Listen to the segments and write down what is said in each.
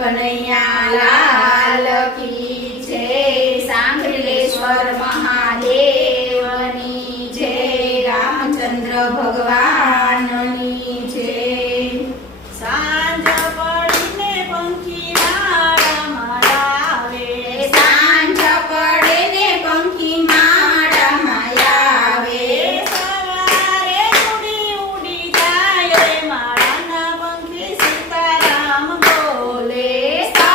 કનૈયા લાલ કી જય સાંગલેશ્વર મહાદેવની જય રામચંદ્ર ભગવાનની જય સાંજ પડીને પંખી માળામાં આવે સાંજ પડે ને પંખી માળામાં આવે સવારે ઉડી ઉડી જાય માળાના પંખી સીતારામ બોલે સવારે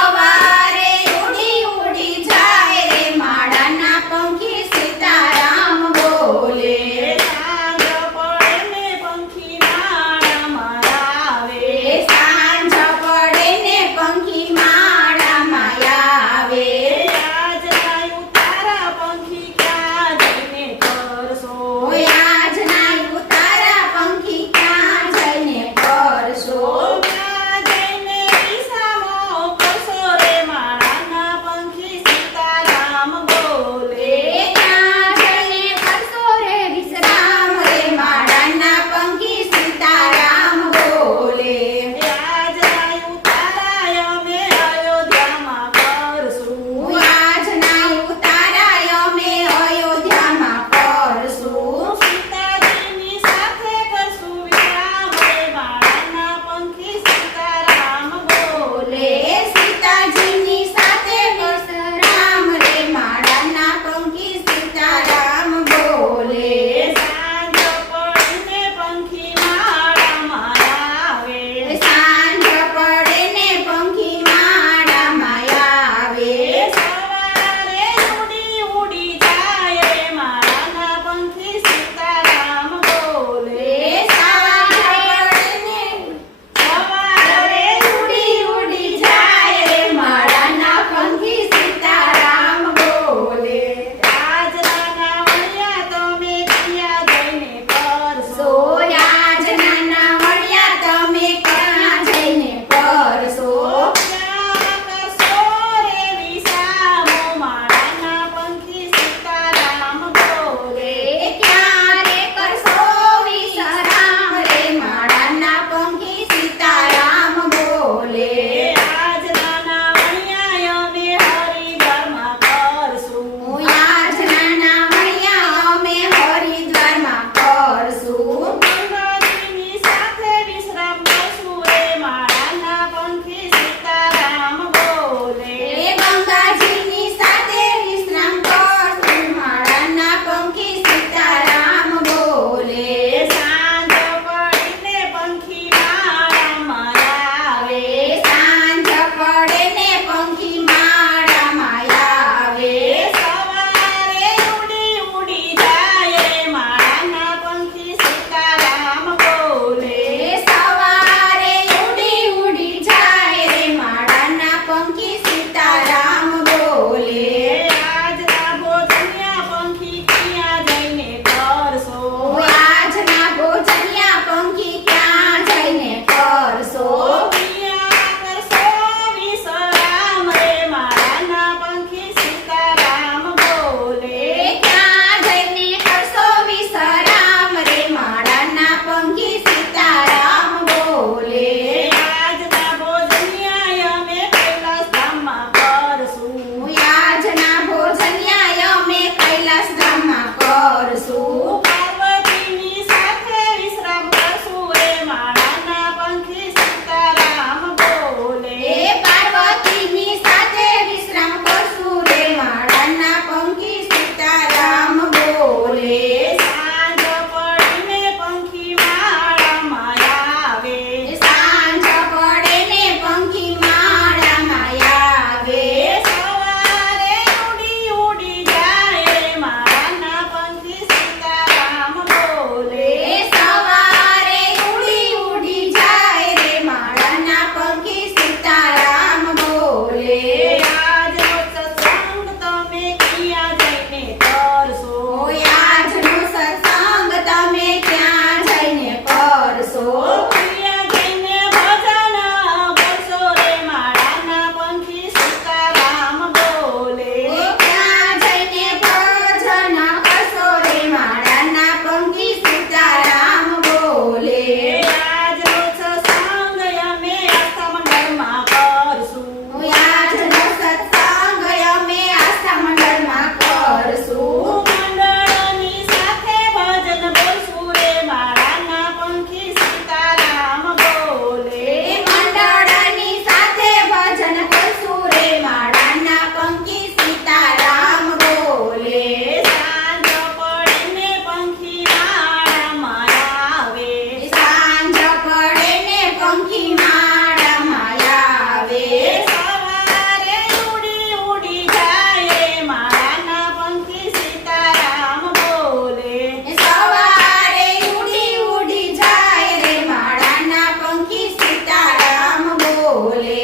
સવારે ઉડી ઉડી જાય રે માળાના પંખી સીતારામ બોલે સવારે ઉડી ઉડી જાય રે માળાના પંખી સીતારામ બોલે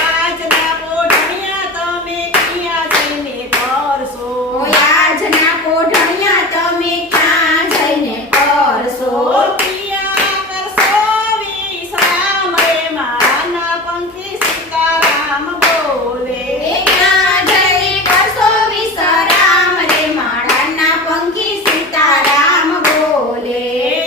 આજના પોઢણિયા તમે ક્યાં જઈને કરશો આજના કોઢણિયા તમે ક્યાં જઈને કરશો પિયા કરશો વિશ્રામ રે માળાના પંખી સીતારામ બોલે ક્યાં જઈને કરશો વિશ્રામ રે માળાના પંખી સીતારામ બોલે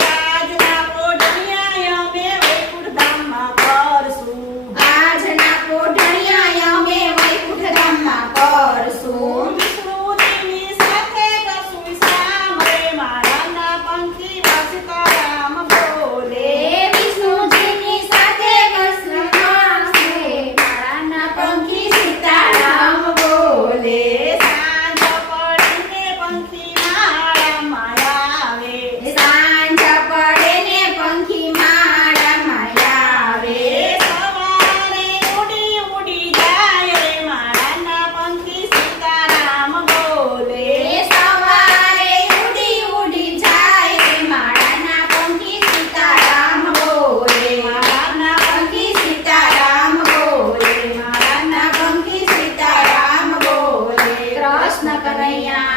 આજના પોઢણિયા અમે વૈકુંઠ ધામમાં કરશું આજના કોઢણિયા અમે વૈકુંઠ ધામમાં કરશું વિષ્ણુજીની સાથે કરશું વિશ્રામ રે માળાના પંખી સીતારામ બોલે વિષ્ણુજીની સાથે વસવાશે માળાના પંખી સીતારામ બોલે સાંજ પડીને પંખી માળામાં આવે સાંજ પડે ને પંખી માળામાં આવે સવારે ઉડી ઉડી જાય રે માળાના પંખી સીતારામ બોલે સવારે ઉડી ઉડી જાય રે માળાના પંખી સીતારામ બોલે માળાના પંખી સીતારામ બોલે માળાના પંખી સીતારામ બોલે કૃષ્ણ કનૈયા